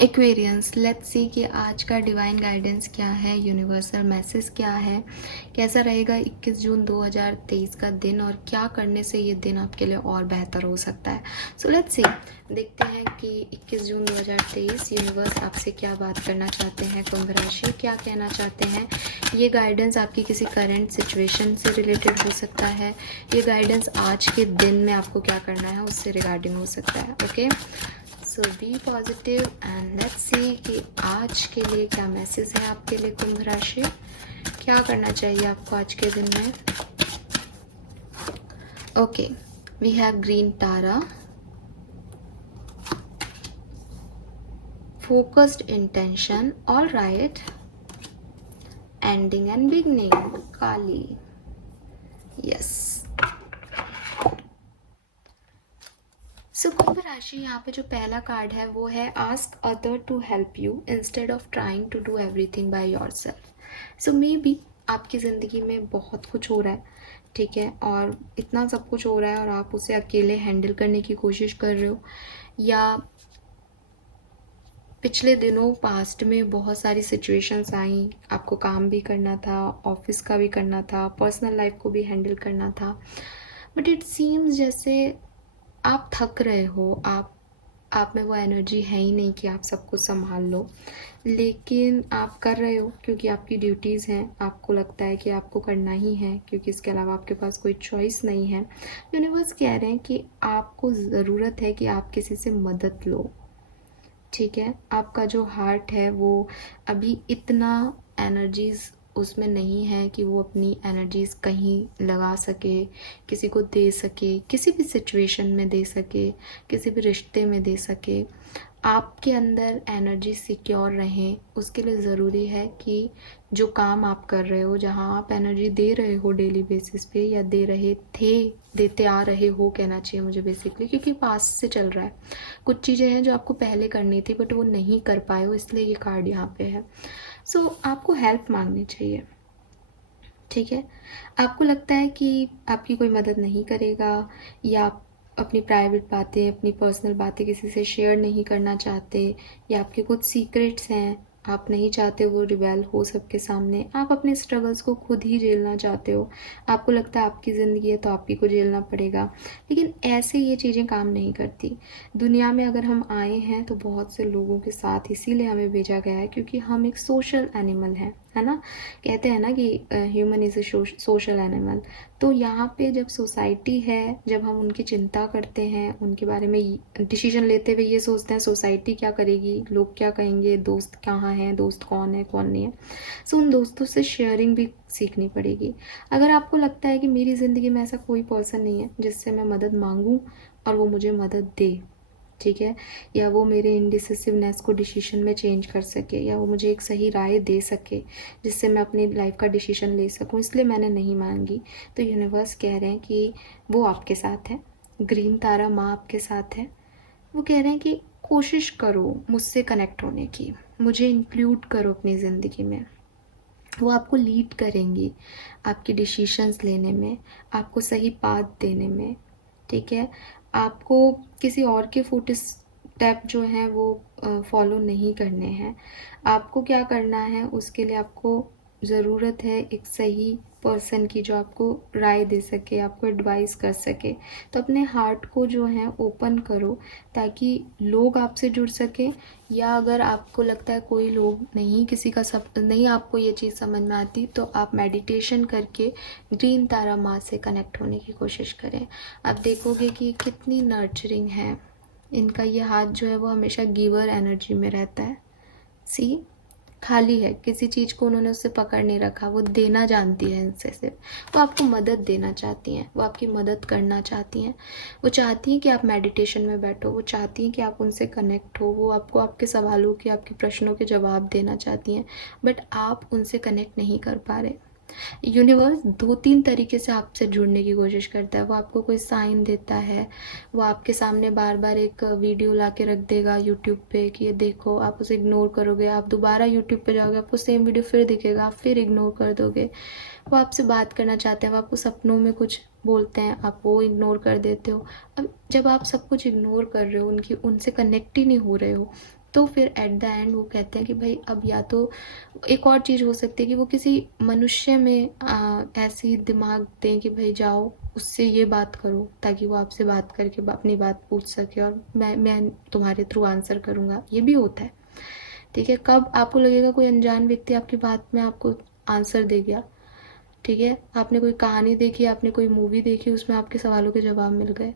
Aquarians, let's see कि आज का डिवाइन गाइडेंस क्या है, यूनिवर्सल मैसेज क्या है, कैसा रहेगा 21 जून 2023 का दिन और क्या करने से ये दिन आपके लिए और बेहतर हो सकता है। सो लेट्स सी, देखते हैं कि 21 जून 2023 यूनिवर्स आपसे क्या बात करना चाहते हैं, कुंभ राशि क्या कहना चाहते हैं। ये गाइडेंस आपकी किसी करंट सिचुएशन से रिलेटेड हो सकता है, ये गाइडेंस आज के दिन में आपको क्या करना है उससे रिगार्डिंग हो सकता है। Okay, so be positive and let's see कि आज के लिए क्या मैसेज है आपके लिए कुंभ राशि, क्या करना चाहिए आपको आज के दिन में। Okay, we have green Tara, focused intention, all right, ending and beginning, Kali, yes. So कुंभ राशि, यहाँ पे जो पहला कार्ड है वो है ask other to help you instead of trying to do everything by yourself. So maybe आपकी ज़िंदगी में बहुत कुछ हो रहा है, ठीक है, और इतना सब कुछ हो रहा है और आप उसे अकेले हैंडल करने की कोशिश कर रहे हो, या पिछले दिनों पास्ट में बहुत सारी सिचुएशंस आई, आपको काम भी करना था, ऑफिस का भी करना था, पर्सनल लाइफ को भी हैंडल करना था, बट इट सीम्स जैसे आप थक रहे हो, आप में वो एनर्जी है ही नहीं कि आप सब कुछ संभाल लो, लेकिन आप कर रहे हो क्योंकि आपकी ड्यूटीज़ हैं, आपको लगता है कि आपको करना ही है क्योंकि इसके अलावा आपके पास कोई चॉइस नहीं है। यूनिवर्स कह रहे हैं कि आपको ज़रूरत है कि आप किसी से मदद लो, ठीक है। आपका जो हार्ट है वो अभी इतना एनर्जीज उसमें नहीं है कि वो अपनी एनर्जीज कहीं लगा सके, किसी को दे सके, किसी भी सिचुएशन में दे सके, किसी भी रिश्ते में दे सके। आपके अंदर एनर्जी सिक्योर रहें, उसके लिए ज़रूरी है कि जो काम आप कर रहे हो, जहाँ आप एनर्जी दे रहे हो डेली बेसिस पे, या दे रहे थे, देते आ रहे हो कहना चाहिए मुझे बेसिकली, क्योंकि पास से चल रहा है। कुछ चीज़ें हैं जो आपको पहले करनी थी बट वो नहीं कर पाए हो, इसलिए ये कार्ड यहाँ पे है। सो आपको हेल्प मांगनी चाहिए, ठीक है। आपको लगता है कि आपकी कोई मदद नहीं करेगा, या आप अपनी प्राइवेट बातें, अपनी पर्सनल बातें किसी से शेयर नहीं करना चाहते, या आपके कुछ सीक्रेट्स हैं, आप नहीं चाहते वो रिवेल हो सबके सामने, आप अपने स्ट्रगल्स को खुद ही झेलना चाहते हो, आपको लगता है आपकी ज़िंदगी है तो आप ही को झेलना पड़ेगा, लेकिन ऐसे ये चीज़ें काम नहीं करती। दुनिया में अगर हम आए हैं तो बहुत से लोगों के साथ इसीलिए हमें भेजा गया है क्योंकि हम एक सोशल एनिमल हैं, है ना। कहते हैं ना कि human is a social animal. तो यहाँ पे जब सोसाइटी है, जब हम उनकी चिंता करते हैं, उनके बारे में डिसीजन लेते हुए ये सोचते हैं सोसाइटी क्या करेगी, लोग क्या कहेंगे, दोस्त कहाँ हैं, दोस्त कौन है कौन नहीं है, सो उन दोस्तों से शेयरिंग भी सीखनी पड़ेगी। अगर आपको लगता है कि मेरी ज़िंदगी में ऐसा कोई पर्सन नहीं है जिससे मैं मदद मांगूँ और वो मुझे मदद दे, ठीक है, या वो मेरे इंडिसिसिवनेस को डिसीजन में चेंज कर सके, या वो मुझे एक सही राय दे सके जिससे मैं अपनी लाइफ का डिसीजन ले सकूं, इसलिए मैंने नहीं मांगी, तो यूनिवर्स कह रहे हैं कि वो आपके साथ है। ग्रीन तारा माँ आपके साथ है। वो कह रहे हैं कि कोशिश करो मुझसे कनेक्ट होने की, मुझे इंक्लूड करो अपनी ज़िंदगी में। वो आपको लीड करेंगी आपके डिसीशंस लेने में, आपको सही पाथ देने में, ठीक है। आपको किसी और के फुट स्टेप जो हैं वो फॉलो नहीं करने हैं। आपको क्या करना है, उसके लिए आपको ज़रूरत है एक सही पर्सन की जो आपको राय दे सके, आपको एडवाइस कर सके। तो अपने हार्ट को जो है ओपन करो ताकि लोग आपसे जुड़ सके, या अगर आपको लगता है कोई लोग नहीं, किसी का सब नहीं, आपको ये चीज़ समझ में आती, तो आप मेडिटेशन करके ग्रीन तारा माँ से कनेक्ट होने की कोशिश करें। आप देखोगे कि कितनी नर्चरिंग है, इनका ये हाथ जो है वो हमेशा गिवर एनर्जी में रहता है। सी, खाली है, किसी चीज़ को उन्होंने उससे पकड़ नहीं रखा, वो देना जानती है इनसे सिर्फ। वो आपको मदद देना चाहती हैं, वो आपकी मदद करना चाहती हैं, वो चाहती हैं कि आप मेडिटेशन में बैठो, वो चाहती हैं कि आप उनसे कनेक्ट हो, वो आपको आपके सवालों के, आपके प्रश्नों के जवाब देना चाहती हैं, बट आप उनसे कनेक्ट नहीं कर पा रहे। यूनिवर्स 2-3 तरीके से आपसे जुड़ने की कोशिश करता है। वो आपको कोई साइन देता है, वो आपके सामने बार बार एक वीडियो ला के रख देगा यूट्यूब पे कि ये देखो, आप उसे इग्नोर करोगे, आप दोबारा यूट्यूब पे जाओगे, आपको सेम वीडियो फिर दिखेगा, आप फिर इग्नोर कर दोगे। वो आपसे बात करना चाहते हैं, वो आपको सपनों में कुछ बोलते हैं, आप वो इग्नोर कर देते हो। अब जब आप सब कुछ इग्नोर कर रहे हो, उनसे कनेक्ट ही नहीं हो रहे हो, तो फिर एट द एंड वो कहते हैं कि भाई अब या तो एक और चीज़ हो सकती है कि वो किसी मनुष्य में ऐसी दिमाग दें कि भाई जाओ उससे ये बात करो, ताकि वो आपसे बात करके अपनी बात पूछ सके और मैं तुम्हारे थ्रू आंसर करूँगा। ये भी होता है, ठीक है। कब आपको लगेगा कोई अनजान व्यक्ति आपकी बात में आपको आंसर दे गया, ठीक है। आपने कोई कहानी देखी, आपने कोई मूवी देखी, उसमें आपके सवालों के जवाब मिल गए।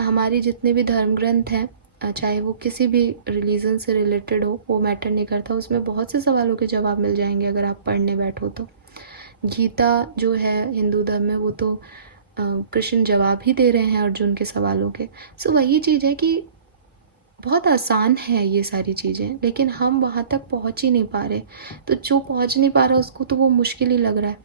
हमारी जितने भी धर्म ग्रंथ हैं, चाहे वो किसी भी रिलीजन से रिलेटेड हो, वो मैटर नहीं करता, उसमें बहुत से सवालों के जवाब मिल जाएंगे अगर आप पढ़ने बैठो तो। गीता जो है हिंदू धर्म में, वो तो कृष्ण जवाब ही दे रहे हैं अर्जुन के सवालों के। सो वही चीज़ है कि बहुत आसान है ये सारी चीज़ें, लेकिन हम वहाँ तक पहुँच ही नहीं पा रहे। तो जो पहुँच नहीं पा रहा उसको तो वो मुश्किल ही लग रहा है।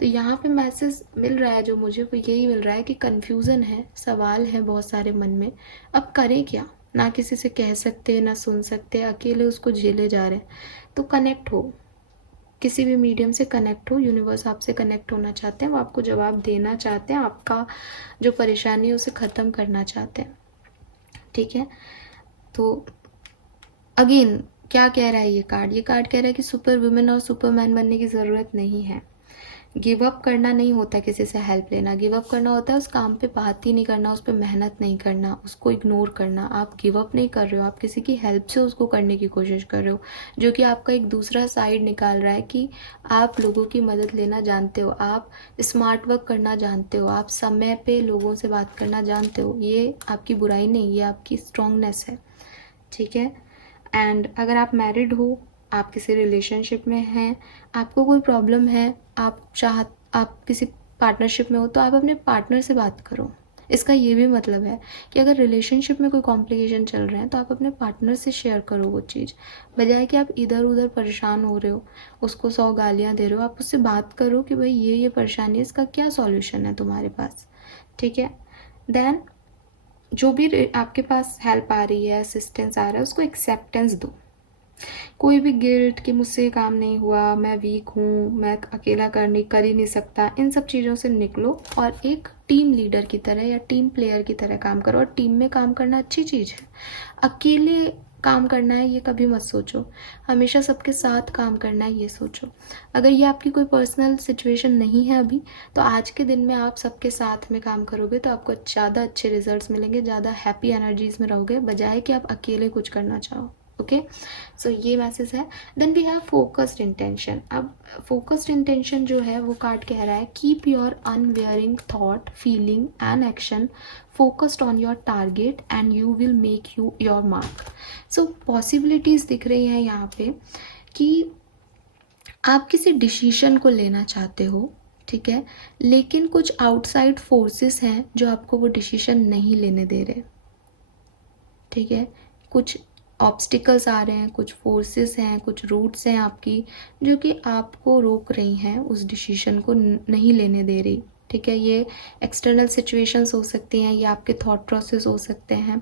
तो यहाँ पे मैसेज मिल रहा है जो मुझे, वो यही मिल रहा है कि कन्फ्यूज़न है, सवाल है बहुत सारे मन में, अब करें क्या। ना किसी से कह सकते, ना सुन सकते, अकेले उसको झेले जा रहे हैं। तो कनेक्ट हो, किसी भी मीडियम से कनेक्ट हो। यूनिवर्स आपसे कनेक्ट होना चाहते हैं, वो आपको जवाब देना चाहते हैं, आपका जो परेशानी है उसे ख़त्म करना चाहते हैं, ठीक है। तो अगेन क्या कह रहा है ये कार्ड? ये कार्ड कह रहा है कि सुपर वुमेन और सुपरमैन बनने की ज़रूरत नहीं है। गिव अप करना नहीं होता, किसी से हेल्प लेना। गिव अप करना होता है उस काम पे बात ही नहीं करना, उस पर मेहनत नहीं करना, उसको इग्नोर करना। आप गिव अप नहीं कर रहे हो, आप किसी की हेल्प से उसको करने की कोशिश कर रहे हो, जो कि आपका एक दूसरा साइड निकाल रहा है कि आप लोगों की मदद लेना जानते हो, आप स्मार्ट वर्क करना जानते हो, आप समय पे लोगों से बात करना जानते हो। ये आपकी बुराई नहीं, ये आपकी स्ट्रॉन्गनेस है, ठीक है। एंड अगर आप मैरिड हो, आप किसी रिलेशनशिप में हैं, आपको कोई प्रॉब्लम है, आप किसी पार्टनरशिप में हो, तो आप अपने पार्टनर से बात करो। इसका ये भी मतलब है कि अगर रिलेशनशिप में कोई कॉम्प्लिकेशन चल रहे हैं तो आप अपने पार्टनर से शेयर करो वो चीज़, बजाय कि आप इधर उधर परेशान हो रहे हो, उसको 100 गालियाँ दे रहे हो। आप उससे बात करो कि भाई ये परेशानी है, इसका क्या सॉल्यूशन है तुम्हारे पास, ठीक है। देन जो भी आपके पास हेल्प आ रही है, असिस्टेंस आ रहा है, उसको एक्सेप्टेंस दो। कोई भी गिल्ट कि मुझसे काम नहीं हुआ, मैं वीक हूँ, मैं अकेला कर ही नहीं सकता, इन सब चीज़ों से निकलो और एक टीम लीडर की तरह या टीम प्लेयर की तरह काम करो। और टीम में काम करना अच्छी चीज़ है, अकेले काम करना है ये कभी मत सोचो, हमेशा सबके साथ काम करना है ये सोचो। अगर ये आपकी कोई पर्सनल सिचुएशन नहीं है अभी, तो आज के दिन में आप सबके साथ में काम करोगे तो आपको ज़्यादा अच्छे रिजल्ट्स मिलेंगे, ज़्यादा हैप्पी एनर्जीज में रहोगे, बजाय कि आप अकेले कुछ करना चाहो। ओके, सो ये मैसेज है। Then we have focused intention. अब फोकस्ड इंटेंशन जो है वो कार्ड कह रहा है keep your unwavering thought, feeling and action focused on your target and you will make you your mark. So possibilities दिख रही हैं यहाँ पे कि आप किसी डिसीजन को लेना चाहते हो, ठीक है, लेकिन कुछ आउटसाइड फोर्सेस हैं जो आपको वो डिसीजन नहीं लेने दे रहे, ठीक है। कुछ ऑब्स्टिकल्स आ रहे हैं, कुछ फोर्सेस हैं, कुछ रूट्स हैं आपकी जो कि आपको रोक रही हैं, उस डिसीजन को नहीं लेने दे रही, ठीक है। ये एक्सटर्नल सिचुएशंस हो सकती हैं, ये आपके थॉट प्रोसेस हो सकते हैं।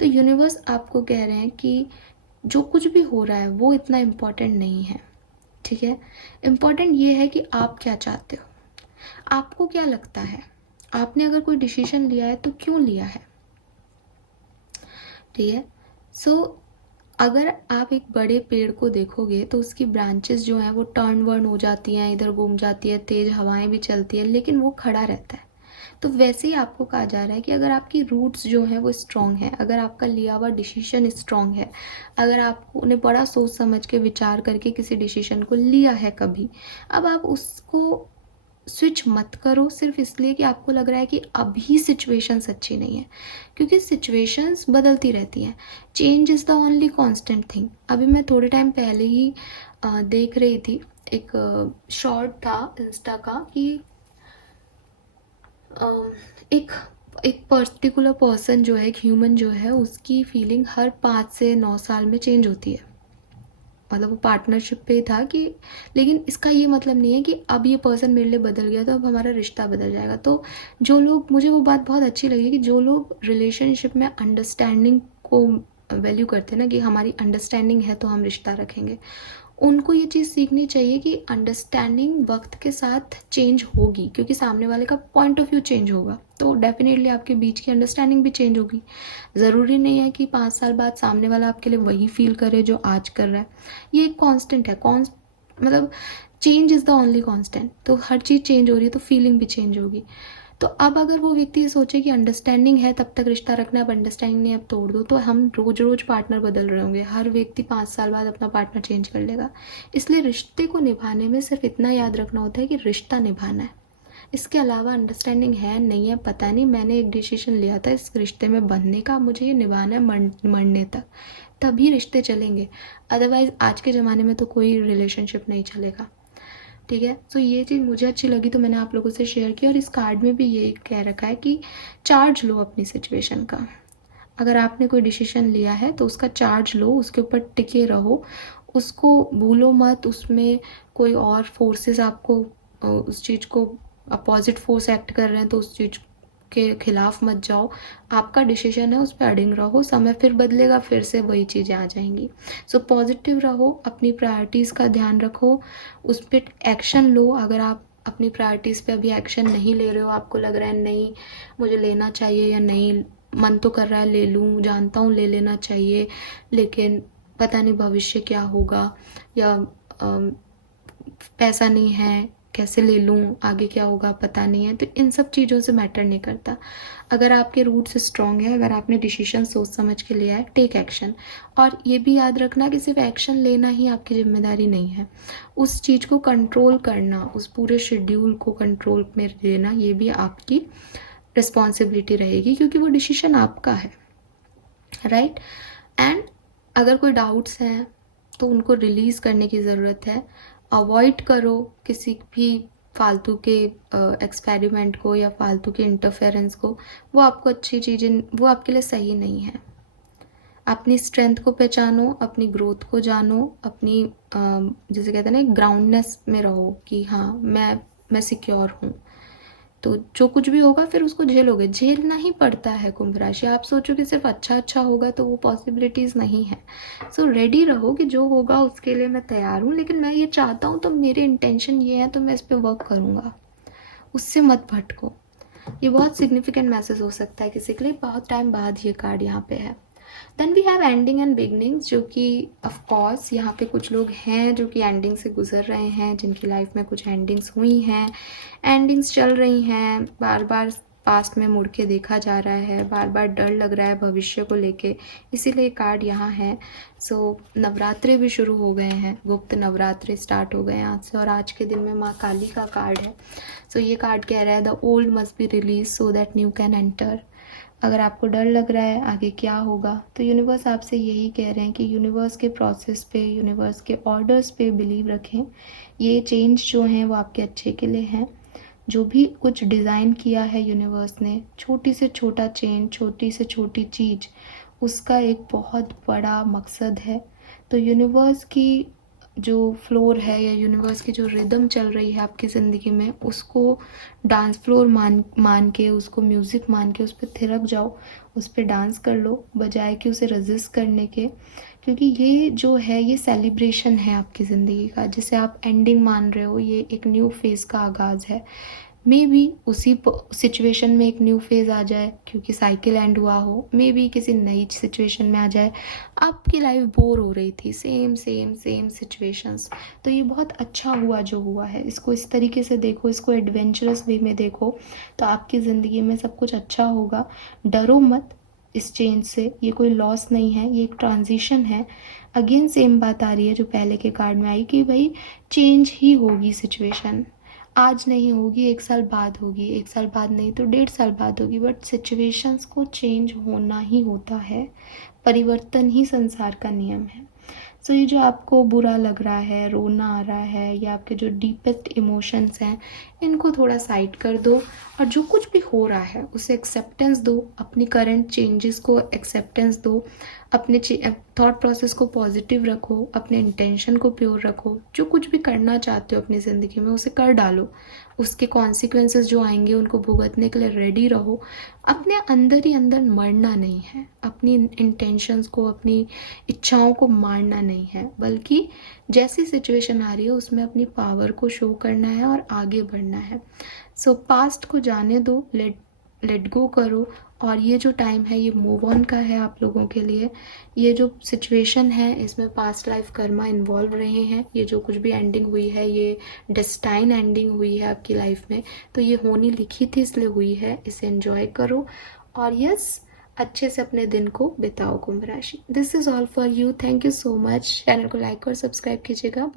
तो यूनिवर्स आपको कह रहे हैं कि जो कुछ भी हो रहा है वो इतना इम्पॉर्टेंट नहीं है, ठीक है। इम्पॉर्टेंट ये है कि आप क्या चाहते हो, आपको क्या लगता है, आपने अगर कोई डिसीजन लिया है तो क्यों लिया है, ठीक है। सो अगर आप एक बड़े पेड़ को देखोगे तो उसकी ब्रांचेस जो हैं वो टर्न वर्न हो जाती हैं, इधर घूम जाती है, तेज़ हवाएं भी चलती हैं, लेकिन वो खड़ा रहता है। तो वैसे ही आपको कहा जा रहा है कि अगर आपकी रूट्स जो हैं वो स्ट्रॉन्ग हैं, अगर आपका लिया हुआ डिसीजन स्ट्रॉन्ग है, अगर आपने बड़ा सोच समझ के विचार करके किसी डिसीजन को लिया है कभी, अब आप उसको स्विच मत करो सिर्फ इसलिए कि आपको लग रहा है कि अभी सिचुएशंस अच्छी नहीं है, क्योंकि सिचुएशंस बदलती रहती हैं। Change is the only constant thing. अभी मैं थोड़े टाइम पहले ही देख रही थी, एक शॉर्ट था इंस्टा का कि एक एक पर्टिकुलर पर्सन जो है, एक ह्यूमन जो है, उसकी फीलिंग हर 5 से 9 साल में चेंज होती है। मतलब वो पार्टनरशिप पे था कि, लेकिन इसका ये मतलब नहीं है कि अब ये पर्सन मेरे लिए बदल गया तो अब हमारा रिश्ता बदल जाएगा। तो जो लोग, मुझे वो बात बहुत अच्छी लगी कि जो लोग रिलेशनशिप में अंडरस्टैंडिंग को वैल्यू करते हैं ना, कि हमारी अंडरस्टैंडिंग है तो हम रिश्ता रखेंगे, उनको ये चीज़ सीखनी चाहिए कि अंडरस्टैंडिंग वक्त के साथ चेंज होगी, क्योंकि सामने वाले का पॉइंट ऑफ व्यू चेंज होगा तो डेफिनेटली आपके बीच की अंडरस्टैंडिंग भी चेंज होगी। ज़रूरी नहीं है कि 5 साल बाद सामने वाला आपके लिए वही फील करे जो आज कर रहा है। ये एक कांस्टेंट है, मतलब change is the only constant. तो हर चीज़ चेंज हो रही है तो फीलिंग भी चेंज होगी। तो अब अगर वो व्यक्ति ये सोचे कि अंडरस्टैंडिंग है तब तक रिश्ता रखना है, अब अंडरस्टैंडिंग नहीं अब तोड़ दो, तो हम रोज रोज पार्टनर बदल रहे होंगे। हर व्यक्ति 5 साल बाद अपना पार्टनर चेंज कर लेगा। इसलिए रिश्ते को निभाने में सिर्फ इतना याद रखना होता है कि रिश्ता निभाना है। इसके अलावा अंडरस्टैंडिंग है नहीं है पता नहीं, मैंने एक डिसीजन लिया था इस रिश्ते में बंधने का, मुझे ये निभाना है मरने तक, तभी रिश्ते चलेंगे। अदरवाइज आज के ज़माने में तो कोई रिलेशनशिप नहीं चलेगा। ठीक है, सो ये चीज़ मुझे अच्छी लगी तो मैंने आप लोगों से शेयर की। और इस कार्ड में भी ये कह रखा है कि चार्ज लो अपनी सिचुएशन का। अगर आपने कोई डिसीजन लिया है तो उसका चार्ज लो, उसके ऊपर टिके रहो, उसको भूलो मत। उसमें कोई और फोर्सेस आपको उस चीज़ को अपोजिट फोर्स एक्ट कर रहे हैं तो उस चीज़ के खिलाफ मत जाओ। आपका डिसीजन है, उस पर अडिंग रहो। समय फिर बदलेगा, फिर से वही चीज़ें आ जाएंगी। सो पॉजिटिव रहो, अपनी प्रायोरिटीज़ का ध्यान रखो, उस पर एक्शन लो। अगर आप अपनी प्रायोरिटीज़ पे अभी एक्शन नहीं ले रहे हो, आपको लग रहा है नहीं मुझे लेना चाहिए या नहीं मन तो कर रहा है ले लूँ, जानता हूँ ले लेना चाहिए लेकिन पता नहीं भविष्य क्या होगा, या पैसा नहीं है कैसे ले लूँ, आगे क्या होगा पता नहीं है, तो इन सब चीज़ों से मैटर नहीं करता। अगर आपके रूट्स स्ट्रॉन्ग है, अगर आपने डिसीजन सोच समझ के लिया है, टेक एक्शन। और ये भी याद रखना कि सिर्फ एक्शन लेना ही आपकी जिम्मेदारी नहीं है, उस चीज़ को कंट्रोल करना, उस पूरे शेड्यूल को कंट्रोल में लेना, ये भी आपकी रिस्पॉन्सिबिलिटी रहेगी क्योंकि वो डिसीजन आपका है, राइट। एंड अगर कोई डाउट्स हैं तो उनको रिलीज़ करने की ज़रूरत है। अवॉइड करो किसी भी फालतू के एक्सपेरिमेंट को या फालतू के इंटरफेरेंस को। वो आपको अच्छी चीज़ें, वो आपके लिए सही नहीं है। अपनी स्ट्रेंथ को पहचानो, अपनी ग्रोथ को जानो, अपनी जैसे कहते हैं ना ग्राउंडनेस में रहो कि हाँ मैं सिक्योर हूँ। तो जो कुछ भी होगा फिर उसको झेलोगे, झेलना ही पड़ता है कुंभ राशि। आप सोचो कि सिर्फ अच्छा अच्छा होगा तो वो पॉसिबिलिटीज़ नहीं है। सो रेडी रहो कि जो होगा उसके लिए मैं तैयार हूँ, लेकिन मैं ये चाहता हूँ तो मेरे इंटेंशन ये है तो मैं इस पर वर्क करूँगा, उससे मत भटको। ये बहुत सिग्निफिकेंट मैसेज हो सकता है किसी के लिए, बहुत टाइम बाद ये कार्ड यहाँ पे है। Then we have ending and beginnings, जो कि ऑफ कोर्स यहाँ पे कुछ लोग हैं जो कि एंडिंग से गुजर रहे हैं, जिनकी लाइफ में कुछ एंडिंग्स हुई हैं, एंडिंग्स चल रही हैं, बार बार पास्ट में मुड़ के देखा जा रहा है, बार बार डर लग रहा है भविष्य को लेके, इसीलिए कार्ड यहाँ है। सो नवरात्रे भी शुरू हो गए हैं, गुप्त नवरात्रे स्टार्ट हो गए आज से, और आज के दिन में माँ काली का कार्ड है। सो ये कार्ड कह रहा है the old must be release so that new can enter. अगर आपको डर लग रहा है आगे क्या होगा, तो यूनिवर्स आपसे यही कह रहे हैं कि यूनिवर्स के प्रोसेस पे, यूनिवर्स के ऑर्डर्स पे बिलीव रखें। ये चेंज जो हैं वो आपके अच्छे के लिए हैं। जो भी कुछ डिज़ाइन किया है यूनिवर्स ने, छोटी से छोटा चेंज, छोटी से छोटी चीज़, उसका एक बहुत बड़ा मकसद है। तो यूनिवर्स की जो फ्लोर है या यूनिवर्स की जो रिदम चल रही है आपकी ज़िंदगी में, उसको डांस फ्लोर मान के, उसको म्यूज़िक मान के उस पर थिरक जाओ, उस पर डांस कर लो, बजाय कि उसे रजिस्ट करने के। क्योंकि ये जो है ये सेलिब्रेशन है आपकी ज़िंदगी का, जिसे आप एंडिंग मान रहे हो, ये एक न्यू फेज़ का आगाज़ है। मे बी उसी सिचुएशन में एक न्यू फेज़ आ जाए क्योंकि साइकिल एंड हुआ हो, मे बी किसी नई सिचुएशन में आ जाए। आपकी लाइफ बोर हो रही थी, सेम सेम सेम सिचुएशंस, तो ये बहुत अच्छा हुआ जो हुआ है। इसको इस तरीके से देखो, इसको एडवेंचरस वे में देखो, तो आपकी ज़िंदगी में सब कुछ अच्छा होगा। डरो मत इस चेंज से, ये कोई लॉस नहीं है, ये एक ट्रांजिशन है। अगेन सेम बात आ रही है जो पहले के कार्ड में आई कि भाई चेंज ही होगी सिचुएशन, आज नहीं होगी 1 साल बाद होगी, 1 साल बाद नहीं तो 1.5 साल बाद होगी, बट सिचुएशंस को चेंज होना ही होता है। परिवर्तन ही संसार का नियम है। सो ये जो आपको बुरा लग रहा है, रोना आ रहा है, या आपके जो डीपेस्ट इमोशंस हैं, इनको थोड़ा साइड कर दो और जो कुछ भी हो रहा है उसे एक्सेप्टेंस दो, अपनी करंट चेंजेस को एक्सेप्टेंस दो। अपने थॉट प्रोसेस को पॉजिटिव रखो, अपने इंटेंशन को प्योर रखो, जो कुछ भी करना चाहते हो अपनी ज़िंदगी में उसे कर डालो। उसके कॉन्सिक्वेंसेस जो आएंगे उनको भुगतने के लिए रेडी रहो। अपने अंदर ही अंदर मरना नहीं है, अपनी इंटेंशंस को, अपनी इच्छाओं को मारना नहीं है, बल्कि जैसी सिचुएशन आ रही है उसमें अपनी पावर को शो करना है और आगे बढ़ना है। सो पास्ट को जाने दो, लेट गो करो। और ये जो टाइम है ये मूव ऑन का है आप लोगों के लिए। ये जो सिचुएशन है इसमें पास्ट लाइफ कर्मा इन्वॉल्व रहे हैं। ये जो कुछ भी एंडिंग हुई है ये डेस्टाइन एंडिंग हुई है आपकी लाइफ में, तो ये होनी लिखी थी इसलिए हुई है। इसे एंजॉय करो और यस, अच्छे से अपने दिन को बिताओ कुंभ राशि। This is all for you. Thank you so much. Channel को लाइक और सब्सक्राइब कीजिएगा।